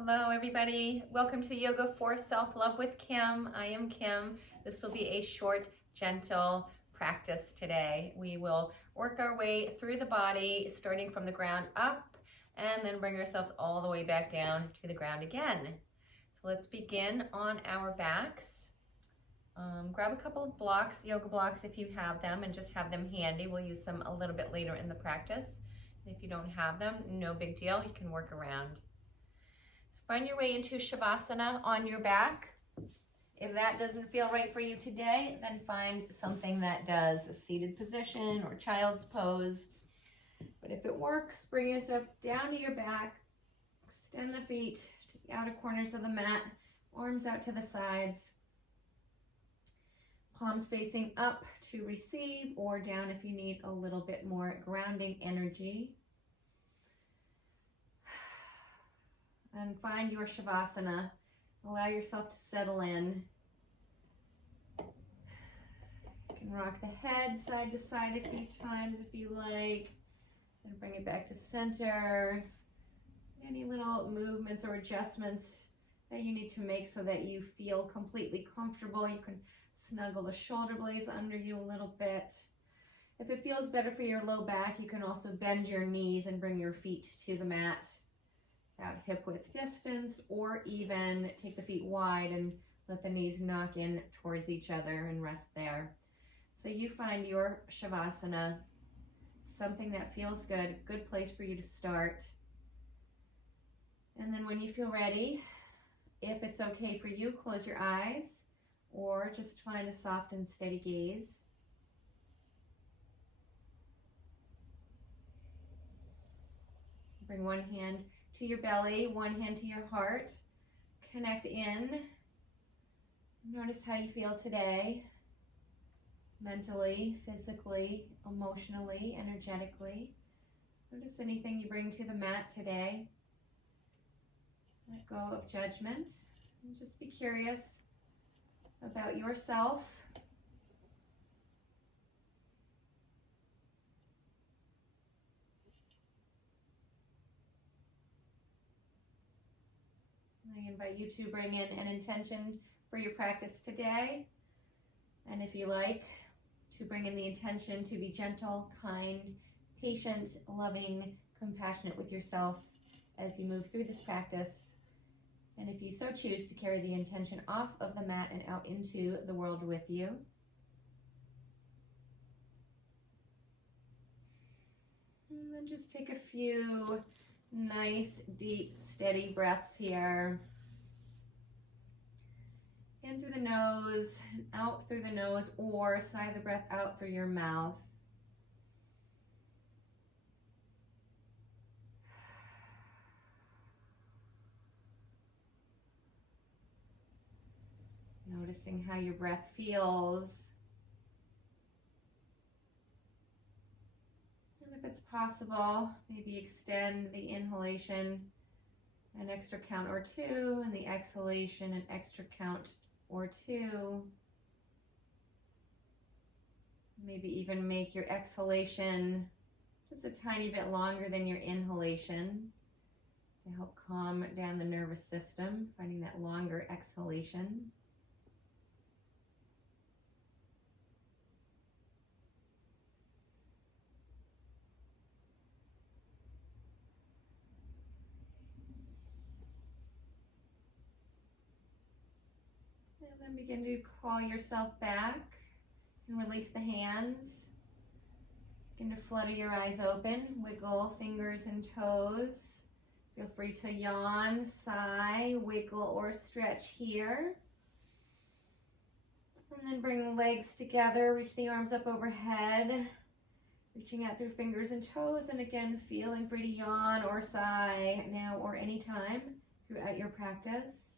Hello everybody, welcome to Yoga for Self-Love with Kim. I am Kim. This will be a short, gentle practice today. We will work our way through the body, starting from the ground up, and then bring ourselves all the way back down to the ground again. So let's begin on our backs. Grab a couple of blocks, yoga blocks if you have them, and just have them handy. We'll use them a little bit later in the practice. And if you don't have them, no big deal, you can work around. Find your way into Shavasana on your back. If that doesn't feel right for you today, then find something that does, a seated position or child's pose. But if it works, bring yourself down to your back, extend the feet to the outer corners of the mat, arms out to the sides, palms facing up to receive or down if you need a little bit more grounding energy. And find your Shavasana. Allow yourself to settle in. You can rock the head side to side a few times if you like. And bring it back to center. Any little movements or adjustments that you need to make so that you feel completely comfortable. You can snuggle the shoulder blades under you a little bit. If it feels better for your low back, you can also bend your knees and bring your feet to the mat. About hip width distance, or even take the feet wide and let the knees knock in towards each other and rest there. So you find your Shavasana, something that feels good, good place for you to start. And then when you feel ready, if it's okay for you, close your eyes or just find a soft and steady gaze. Bring one hand to your belly, one hand to your heart. Connect in. Notice how you feel today, mentally, physically, emotionally, energetically. Notice anything you bring to the mat today. Let go of judgment and just be curious about yourself. I invite you to bring in an intention for your practice today. And if you like, to bring in the intention to be gentle, kind, patient, loving, compassionate with yourself as you move through this practice. And if you so choose, to carry the intention off of the mat and out into the world with you. And then just take a few nice, deep, steady breaths here. In through the nose, and out through the nose, or sigh the breath out through your mouth. Noticing how your breath feels. And if it's possible, maybe extend the inhalation an extra count or two, and the exhalation an extra count or two. Maybe even make your exhalation just a tiny bit longer than your inhalation to help calm down the nervous system, finding that longer exhalation. And then begin to call yourself back and release the hands. Begin to flutter your eyes open, wiggle fingers and toes. Feel free to yawn, sigh, wiggle, or stretch here. And then bring the legs together, reach the arms up overhead, reaching out through fingers and toes, and again, feeling free to yawn or sigh now or anytime throughout your practice.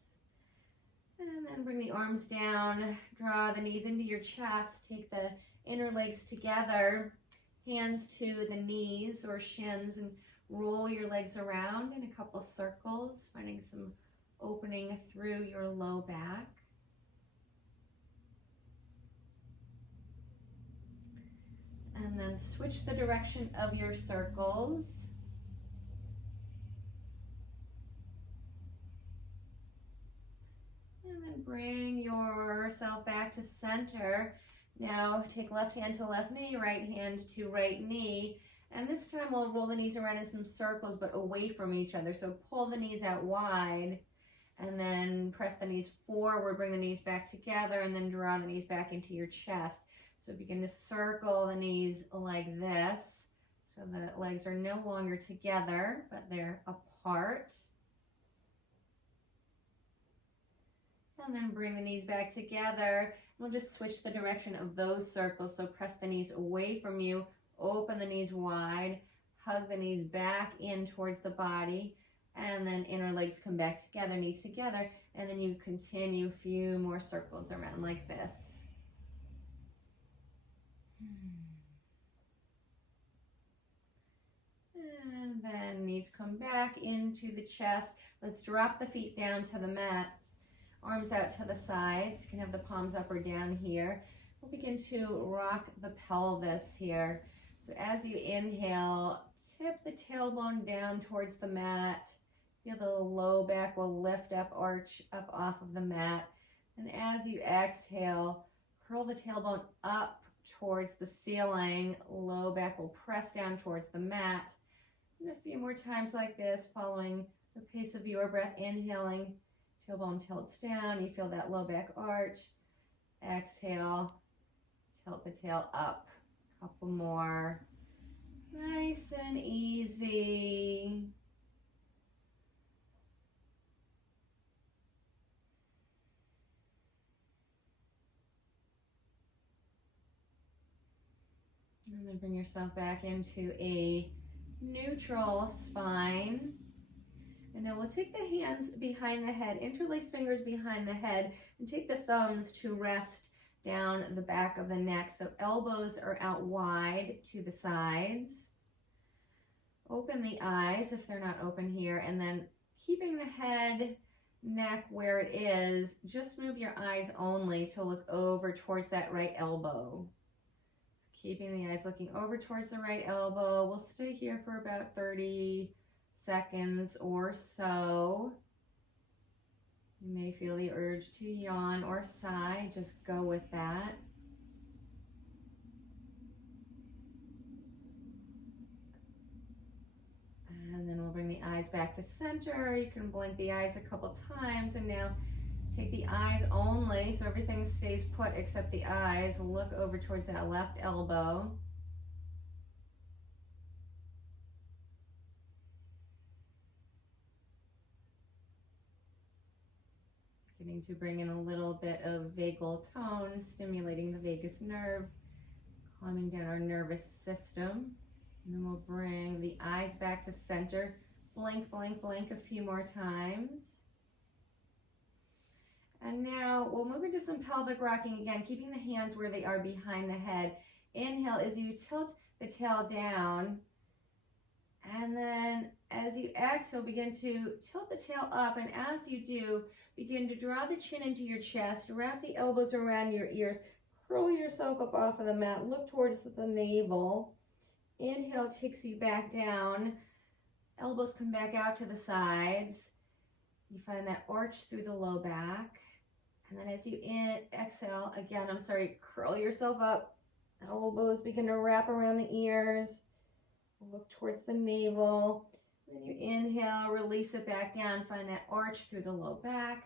And then bring the arms down, draw the knees into your chest, take the inner legs together, hands to the knees or shins, and roll your legs around in a couple circles, finding some opening through your low back. And then switch the direction of your circles. And bring yourself back to center. Now take left hand to left knee, right hand to right knee. And this time we'll roll the knees around in some circles, but away from each other. So pull the knees out wide, and then press the knees forward, bring the knees back together, and then draw the knees back into your chest. So begin to circle the knees like this, so the legs are no longer together, but they're apart. And then bring the knees back together. We'll just switch the direction of those circles. So press the knees away from you, open the knees wide, hug the knees back in towards the body, and then inner legs come back together, knees together, and then you continue a few more circles around like this. And then knees come back into the chest. Let's drop the feet down to the mat. Arms out to the sides. You can have the palms up or down here. We'll begin to rock the pelvis here. So as you inhale, tip the tailbone down towards the mat. Feel the low back will lift up, arch up off of the mat. And as you exhale, curl the tailbone up towards the ceiling. Low back will press down towards the mat. And a few more times like this, following the pace of your breath. Inhaling, tailbone tilts down. You feel that low back arch. Exhale, tilt the tail up. Couple more. Nice and easy. And then bring yourself back into a neutral spine. And then we'll take the hands behind the head, interlace fingers behind the head, and take the thumbs to rest down the back of the neck. So elbows are out wide to the sides. Open the eyes if they're not open here, and then keeping the head, neck where it is, just move your eyes only to look over towards that right elbow. Keeping the eyes looking over towards the right elbow. We'll stay here for about 30 seconds or so. You may feel the urge to yawn or sigh. Just go with that. And then we'll bring the eyes back to center. You can blink the eyes a couple times, and now take the eyes only, so everything stays put except the eyes. Look over towards that left elbow. Getting to bring in a little bit of vagal tone, stimulating the vagus nerve, calming down our nervous system. And then we'll bring the eyes back to center. Blink, blink, blink a few more times. And now we'll move into some pelvic rocking again, keeping the hands where they are behind the head. Inhale as you tilt the tail down. And then as you exhale, begin to tilt the tail up. And as you do, begin to draw the chin into your chest, wrap the elbows around your ears, curl yourself up off of the mat, look towards the navel. Inhale takes you back down. Elbows come back out to the sides. You find that arch through the low back. And then as you exhale, again, curl yourself up. Elbows begin to wrap around the ears. Look towards the navel. Then you inhale, release it back down. Find that arch through the low back.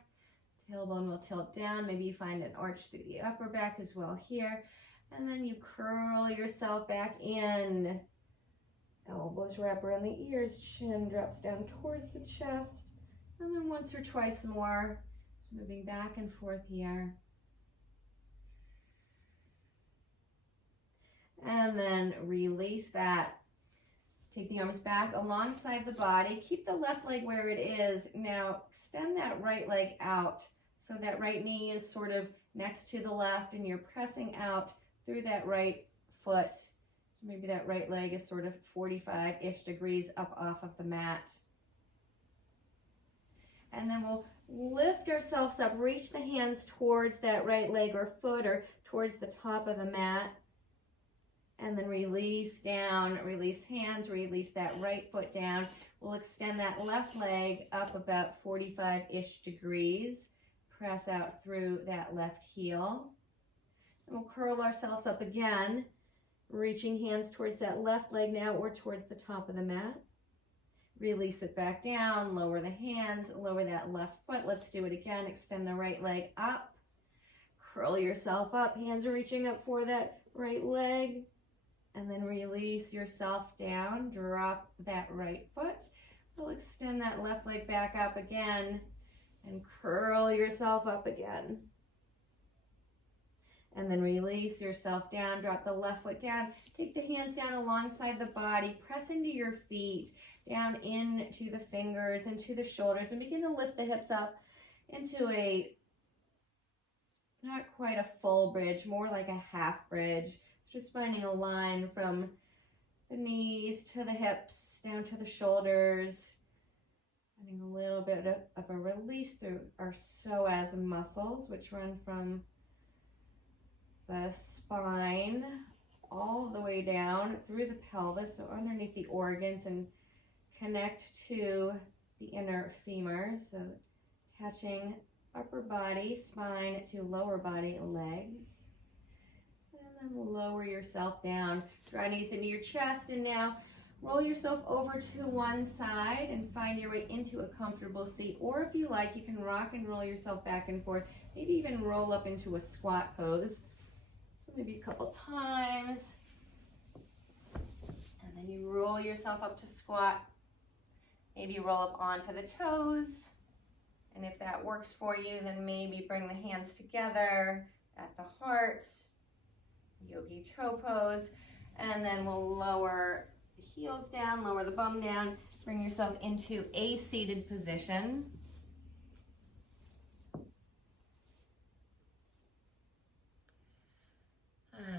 Tailbone will tilt down. Maybe you find an arch through the upper back as well here. And then you curl yourself back in. Elbows wrap around the ears. Chin drops down towards the chest. And then once or twice more. Just moving back and forth here. And then release that. Take the arms back alongside the body. Keep the left leg where it is. Now extend that right leg out. So that right knee is sort of next to the left, and you're pressing out through that right foot. So maybe that right leg is sort of 45-ish degrees up off of the mat. And then we'll lift ourselves up, reach the hands towards that right leg or foot or towards the top of the mat. And then release down, release hands, release that right foot down. We'll extend that left leg up about 45-ish degrees. press out through that left heel. And we'll curl ourselves up again, reaching hands towards that left leg now or towards the top of the mat. Release it back down, lower the hands, lower that left foot. Let's do it again. Extend the right leg up. Curl yourself up. Hands are reaching up for that right leg. And then release yourself down. Drop that right foot. We'll extend that left leg back up again and curl yourself up again. And then release yourself down. Drop the left foot down. Take the hands down alongside the body. Press into your feet, down into the fingers, into the shoulders, and begin to lift the hips up into a, not quite a full bridge, more like a half bridge. Just finding a line from the knees to the hips, down to the shoulders. Finding a little bit of a release through our psoas muscles, which run from the spine all the way down through the pelvis, so underneath the organs, and connect to the inner femurs, so attaching upper body, spine to lower body, legs. And then lower yourself down, draw knees into your chest, and now roll yourself over to one side and find your way into a comfortable seat, or if you like, you can rock and roll yourself back and forth, maybe even roll up into a squat pose. So maybe a couple times, and then you roll yourself up to squat. Maybe roll up onto the toes, and if that works for you, then maybe bring the hands together at the heart, yogi toe pose, and then we'll lower the heels down, lower the bum down, bring yourself into a seated position.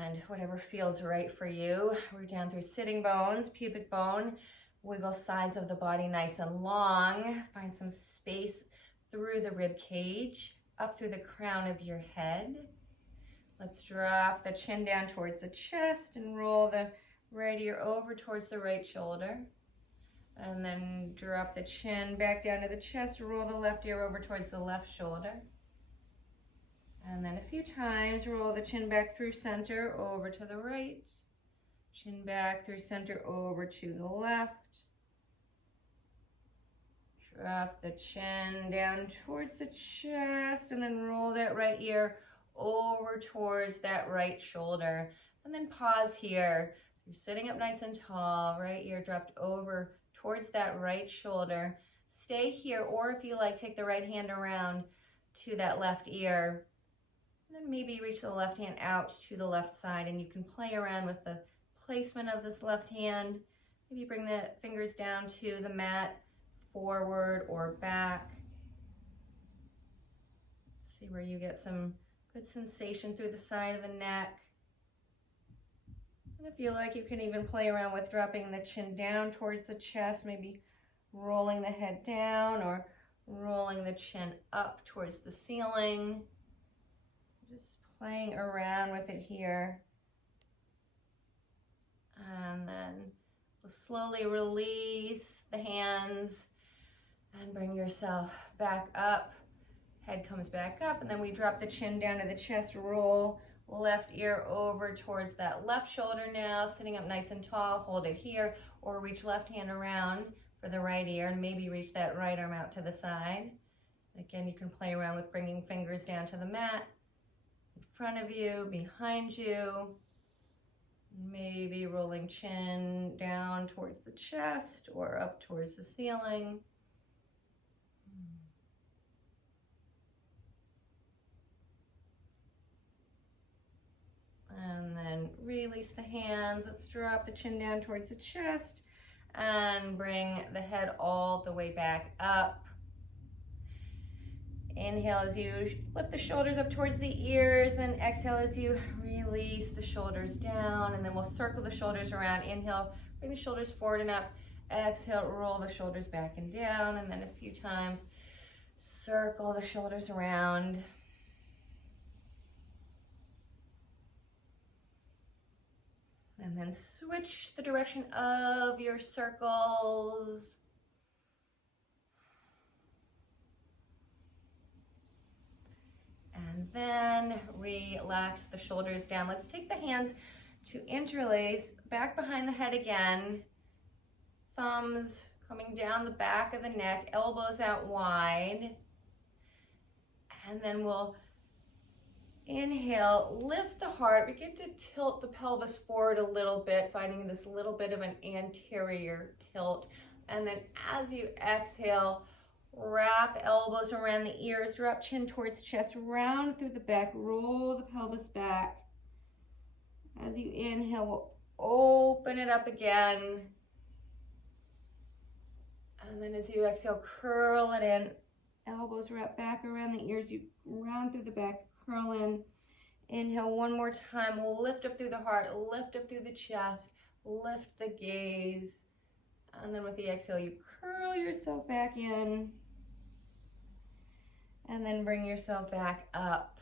And whatever feels right for you. We're down through sitting bones, pubic bone. Wiggle sides of the body nice and long. Find some space through the rib cage, up through the crown of your head. Let's drop the chin down towards the chest and roll the right ear over towards the right shoulder. And then drop the chin back down to the chest, roll the left ear over towards the left shoulder. And then a few times, roll the chin back through center, over to the right. Chin back through center, over to the left. Drop the chin down towards the chest, and then roll that right ear over towards that right shoulder. And then pause here. You're sitting up nice and tall, right ear dropped over towards that right shoulder. Stay here, or if you like, take the right hand around to that left ear. And then maybe reach the left hand out to the left side, and you can play around with the placement of this left hand. Maybe bring the fingers down to the mat, forward or back. See where you get some good sensation through the side of the neck. And if you like, you can even play around with dropping the chin down towards the chest, maybe rolling the head down or rolling the chin up towards the ceiling. Just playing around with it here. And then we'll slowly release the hands and bring yourself back up. Head comes back up, and then we drop the chin down to the chest, roll left ear over towards that left shoulder now, sitting up nice and tall, hold it here, or reach left hand around for the right ear, and maybe reach that right arm out to the side. Again, you can play around with bringing fingers down to the mat, in front of you, behind you, maybe rolling chin down towards the chest or up towards the ceiling. And then release the hands. Let's drop the chin down towards the chest and bring the head all the way back up. Inhale as you lift the shoulders up towards the ears, and exhale as you release the shoulders down, and then we'll circle the shoulders around. Inhale, bring the shoulders forward and up. Exhale, roll the shoulders back and down, and then a few times circle the shoulders around. And then switch the direction of your circles. And then relax the shoulders down. Let's take the hands to interlace back behind the head again. Thumbs coming down the back of the neck, elbows out wide. And then we'll inhale, lift the heart, begin to tilt the pelvis forward a little bit, finding this little bit of an anterior tilt. And then as you exhale, wrap elbows around the ears, drop chin towards chest, round through the back, roll the pelvis back. As you inhale, we'll open it up again. And then as you exhale, curl it in. Elbows wrap back around the ears, you round through the back, curl in. Inhale one more time, lift up through the heart, lift up through the chest, lift the gaze. And then with the exhale, you curl yourself back in. And then bring yourself back up.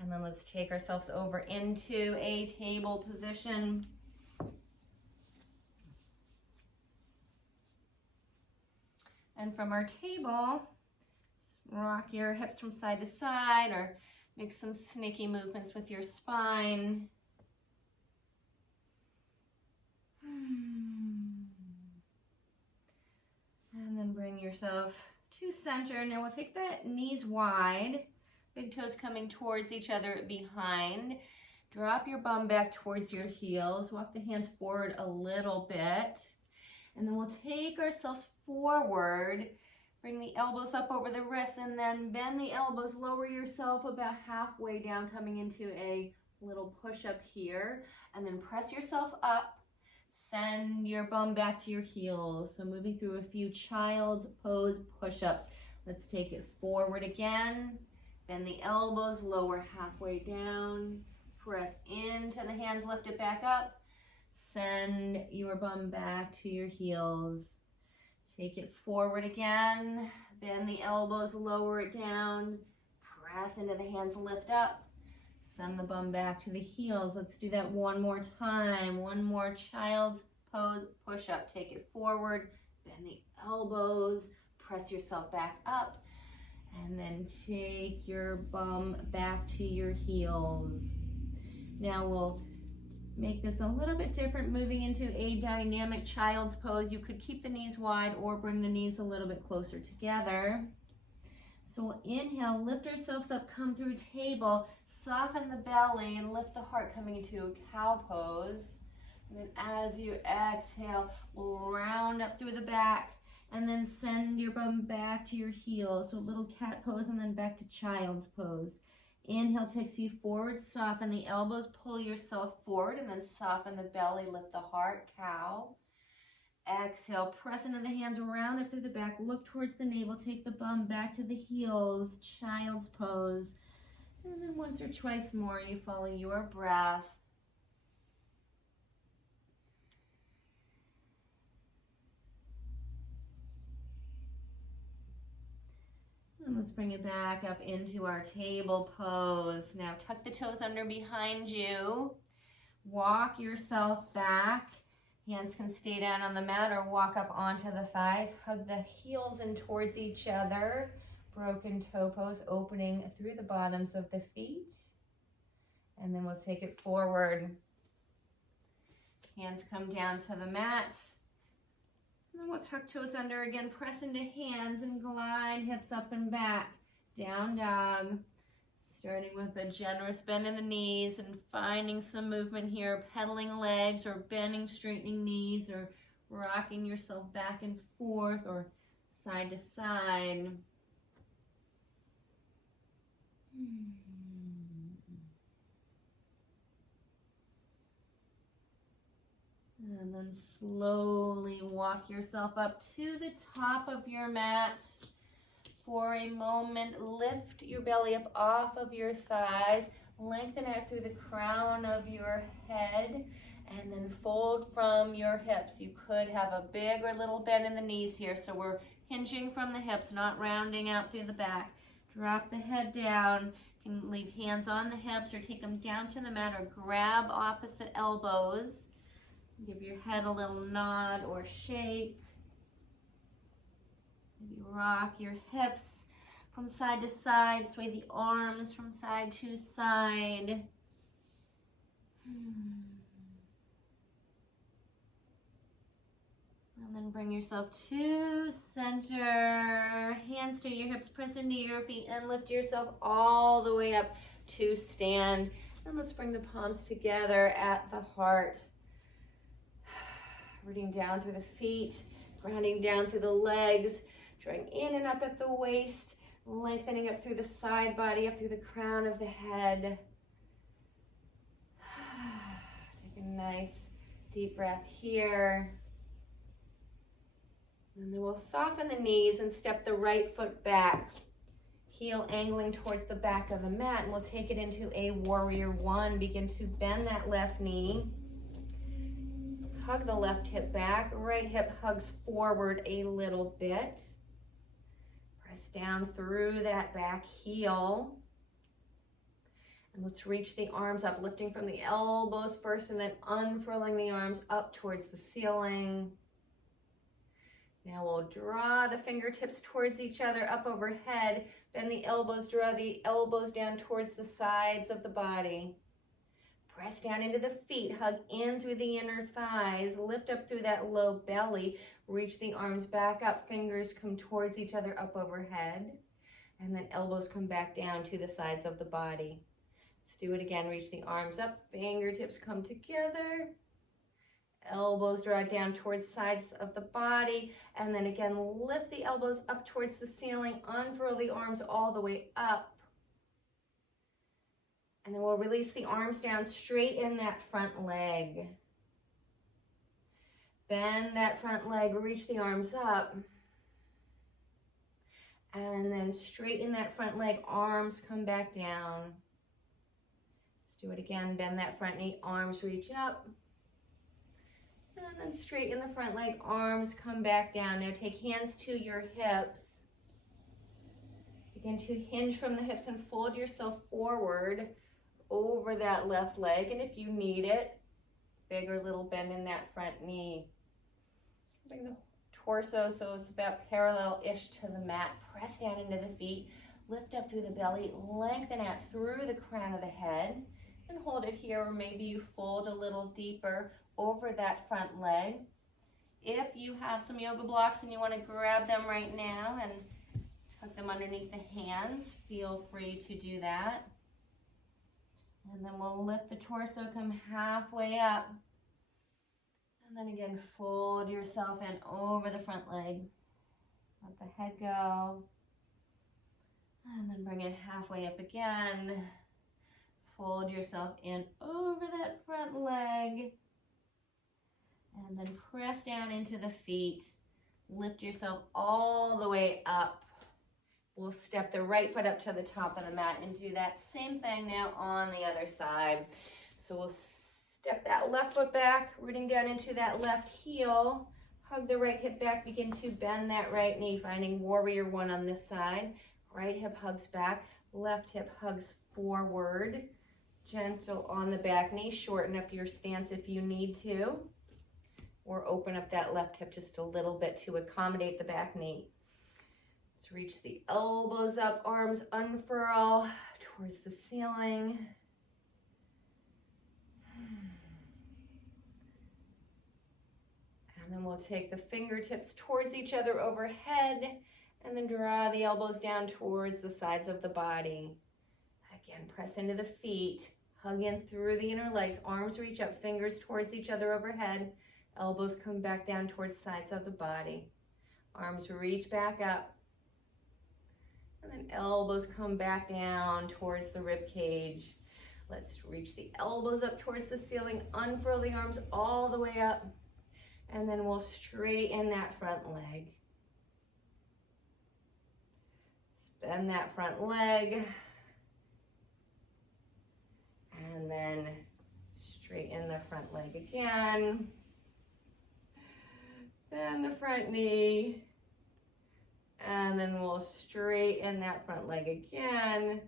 And then let's take ourselves over into a table position. And from our table, rock your hips from side to side or make some snaky movements with your spine. And then bring yourself to center. Now we'll take the knees wide, big toes coming towards each other behind. Drop your bum back towards your heels. Walk the hands forward a little bit. And then we'll take ourselves forward, bring the elbows up over the wrists, and then bend the elbows, lower yourself about halfway down, coming into a little push-up here. And then press yourself up, send your bum back to your heels. So moving through a few child's pose push-ups. Let's take it forward again, bend the elbows, lower halfway down, press into the hands, lift it back up. Send your bum back to your heels. Take it forward again. Bend the elbows, lower it down. Press into the hands, lift up. Send the bum back to the heels. Let's do that one more time. One more child's pose push-up. Take it forward. Bend the elbows. Press yourself back up. And then take your bum back to your heels. Now we'll make this a little bit different, moving into a dynamic child's pose. You could keep the knees wide or bring the knees a little bit closer together. So we'll inhale, lift ourselves up, come through table, soften the belly and lift the heart, coming into a cow pose. And then as you exhale, we'll round up through the back and then send your bum back to your heels. So a little cat pose and then back to child's pose. Inhale takes you forward, soften the elbows, pull yourself forward, and then soften the belly, lift the heart, cow. Exhale, press into the hands, round up through the back, look towards the navel, take the bum back to the heels, child's pose. And then once or twice more, you follow your breath. And let's bring it back up into our table pose. Now tuck the toes under behind you. Walk yourself back. Hands can stay down on the mat or walk up onto the thighs. Hug the heels in towards each other. Broken toe pose, opening through the bottoms of the feet. And then we'll take it forward. Hands come down to the mat. And then we'll tuck toes under again, press into hands and glide hips up and back. Down dog. Starting with a generous bend in the knees and finding some movement here, pedaling legs or bending, straightening knees or rocking yourself back and forth or side to side. And then slowly walk yourself up to the top of your mat. For a moment, lift your belly up off of your thighs, lengthen out through the crown of your head, and then fold from your hips. You could have a big or little bend in the knees here, so we're hinging from the hips, not rounding out through the back. Drop the head down. You can leave hands on the hips or take them down to the mat or grab opposite elbows. Give your head a little nod or shake. Maybe rock your hips, from side to side. Sway the arms from side to side. And then bring yourself to center. Hands to your hips, press into your feet, and lift yourself all the way up to stand. And let's bring the palms together at the heart. Rooting down through the feet, grounding down through the legs, drawing in and up at the waist, lengthening up through the side body, up through the crown of the head. Take a nice deep breath here. And then we'll soften the knees and step the right foot back. Heel angling towards the back of the mat, and we'll take it into a warrior one. Begin to bend that left knee. Hug the left hip back. Right hip hugs forward a little bit. Press down through that back heel. And let's reach the arms up, lifting from the elbows first and then unfurling the arms up towards the ceiling. Now we'll draw the fingertips towards each other up overhead. Bend the elbows, draw the elbows down towards the sides of the body. Press down into the feet, hug in through the inner thighs, lift up through that low belly, reach the arms back up, fingers come towards each other up overhead, and then elbows come back down to the sides of the body. Let's do it again, reach the arms up, fingertips come together, elbows draw down towards sides of the body, and then again lift the elbows up towards the ceiling, unfurl the arms all the way up. And then we'll release the arms down, straighten that front leg. Bend that front leg, reach the arms up. And then straighten that front leg, arms come back down. Let's do it again, bend that front knee, arms reach up. And then straighten the front leg, arms come back down. Now take hands to your hips. Begin to hinge from the hips and fold yourself forward over that left leg, and if you need it, big or little bend in that front knee. Bring the torso so it's about parallel-ish to the mat. Press down into the feet, lift up through the belly, lengthen out through the crown of the head, and hold it here, or maybe you fold a little deeper over that front leg. If you have some yoga blocks and you want to grab them right now and tuck them underneath the hands, feel free to do that. And then we'll lift the torso, come halfway up. And then again, fold yourself in over the front leg. Let the head go. And then bring it halfway up again. Fold yourself in over that front leg. And then press down into the feet. Lift yourself all the way up. We'll step the right foot up to the top of the mat and do that same thing now on the other side. So we'll step that left foot back, rooting down into that left heel. Hug the right hip back, begin to bend that right knee, finding warrior one on this side. Right hip hugs back, left hip hugs forward. Gentle on the back knee, shorten up your stance if you need to. Or open up that left hip just a little bit to accommodate the back knee. Let's reach the elbows up, arms unfurl towards the ceiling. And then we'll take the fingertips towards each other overhead and then draw the elbows down towards the sides of the body. Again, press into the feet, hug in through the inner legs, arms reach up, fingers towards each other overhead, elbows come back down towards sides of the body. Arms reach back up. And then elbows come back down towards the rib cage. Let's reach the elbows up towards the ceiling, unfurl the arms all the way up, and then we'll straighten that front leg. Bend that front leg, and then straighten the front leg again. Bend the front knee. And then we'll straighten that front leg again.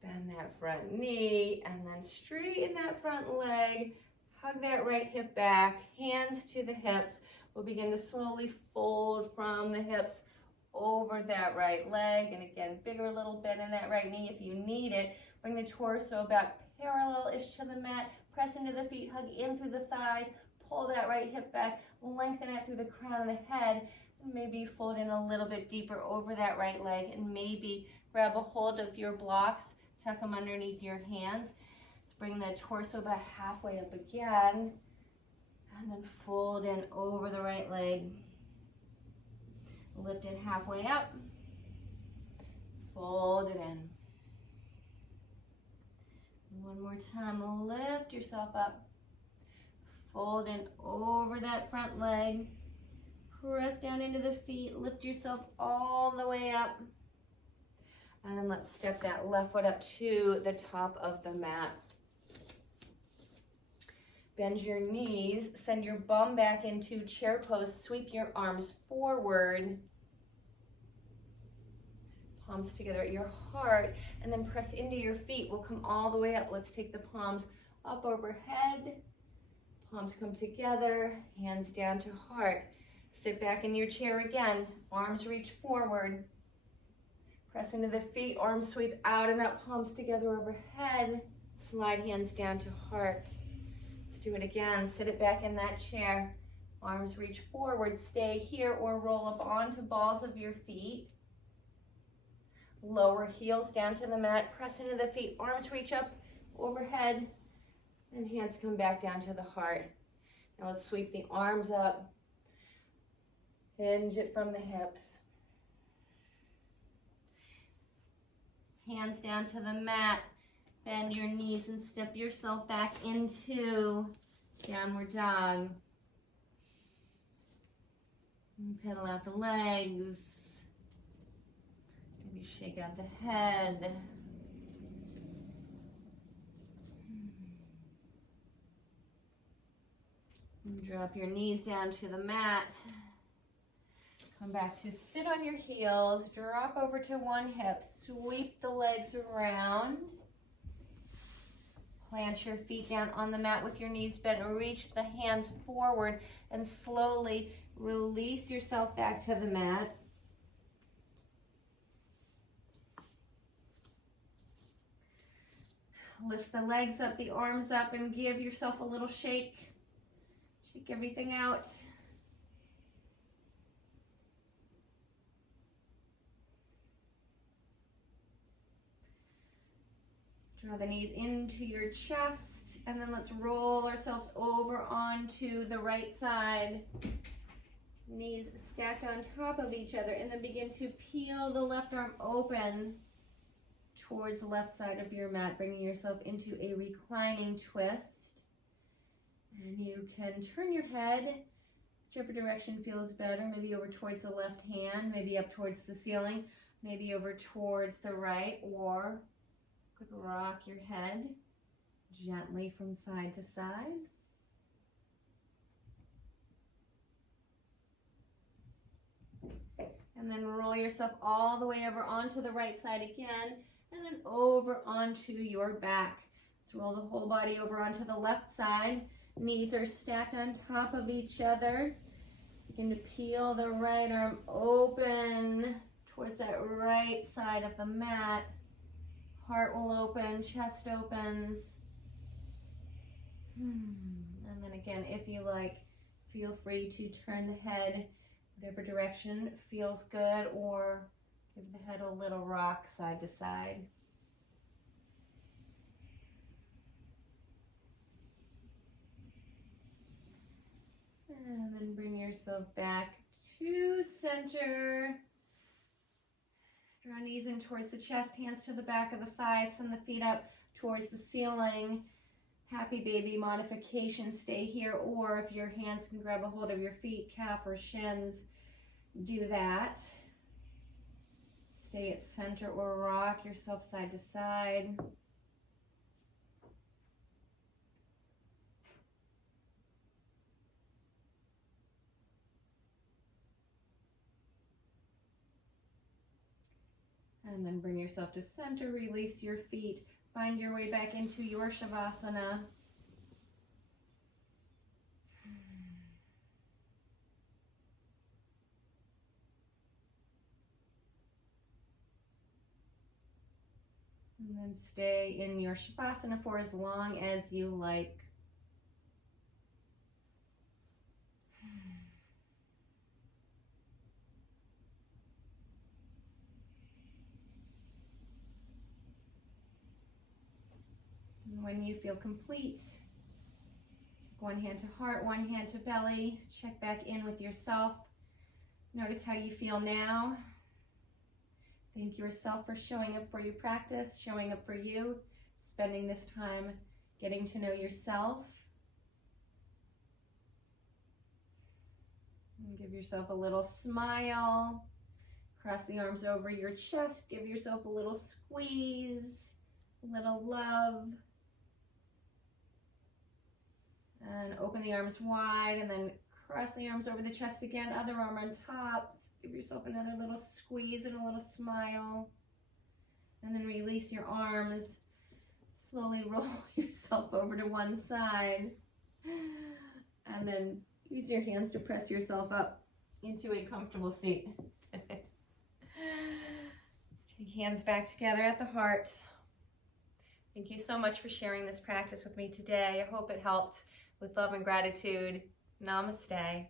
Bend that front knee, and then straighten that front leg. Hug that right hip back, hands to the hips. We'll begin to slowly fold from the hips over that right leg. And again, bigger little bend in that right knee if you need it. Bring the torso about parallel-ish to the mat. Press into the feet, hug in through the thighs. Pull that right hip back. Lengthen it through the crown of the head. Maybe fold in a little bit deeper over that right leg. And maybe grab a hold of your blocks. Tuck them underneath your hands. Let's bring the torso about halfway up again. And then fold in over the right leg. Lift it halfway up. Fold it in. One more time, lift yourself up. Fold in over that front leg. Press down into the feet. Lift yourself all the way up. And let's step that left foot up to the top of the mat. Bend your knees. Send your bum back into chair pose. Sweep your arms forward. Palms together at your heart, and then press into your feet. We'll come all the way up. Let's take the palms up overhead. Palms come together, hands down to heart. Sit back in your chair again. Arms reach forward. Press into the feet, arms sweep out and up, palms together overhead. Slide hands down to heart. Let's do it again. Sit it back in that chair. Arms reach forward. Stay here or roll up onto balls of your feet. Lower heels down to the mat, press into the feet, arms reach up overhead, and hands come back down to the heart. Now let's sweep the arms up, hinge it from the hips. Hands down to the mat, bend your knees and step yourself back into downward dog. And pedal out the legs. Maybe shake out the head. And drop your knees down to the mat. Come back to sit on your heels. Drop over to one hip. Sweep the legs around. Plant your feet down on the mat with your knees bent. Reach the hands forward and slowly release yourself back to the mat. Lift the legs up, the arms up, and give yourself a little shake. Shake everything out. Draw the knees into your chest, and then let's roll ourselves over onto the right side. Knees stacked on top of each other, and then begin to peel the left arm open towards the left side of your mat, bringing yourself into a reclining twist. And you can turn your head, whichever direction feels better, maybe over towards the left hand, maybe up towards the ceiling, maybe over towards the right, or you could rock your head gently from side to side. And then roll yourself all the way over onto the right side again, and then over onto your back. Let's roll the whole body over onto the left side. Knees are stacked on top of each other. Begin to peel the right arm open towards that right side of the mat. Heart will open, chest opens. And then again, if you like, feel free to turn the head whatever direction feels good, or give the head a little rock side to side. And then bring yourself back to center. Draw knees in towards the chest, hands to the back of the thighs, send the feet up towards the ceiling. Happy baby modification, stay here, or if your hands can grab a hold of your feet, calf or shins, do that. Stay at center or rock yourself side to side. And then bring yourself to center, release your feet, find your way back into your Shavasana. And then stay in your Shavasana for as long as you like. And when you feel complete, take one hand to heart, one hand to belly. Check back in with yourself. Notice how you feel now. Thank yourself for showing up for your practice, showing up for you, spending this time getting to know yourself. And give yourself a little smile. Cross the arms over your chest. Give yourself a little squeeze, a little love. And open the arms wide, and then cross the arms over the chest again. Other arm on top. Give yourself another little squeeze and a little smile. And then release your arms. Slowly roll yourself over to one side. And then use your hands to press yourself up into a comfortable seat. Take hands back together at the heart. Thank you so much for sharing this practice with me today. I hope it helped. With love and gratitude, namaste.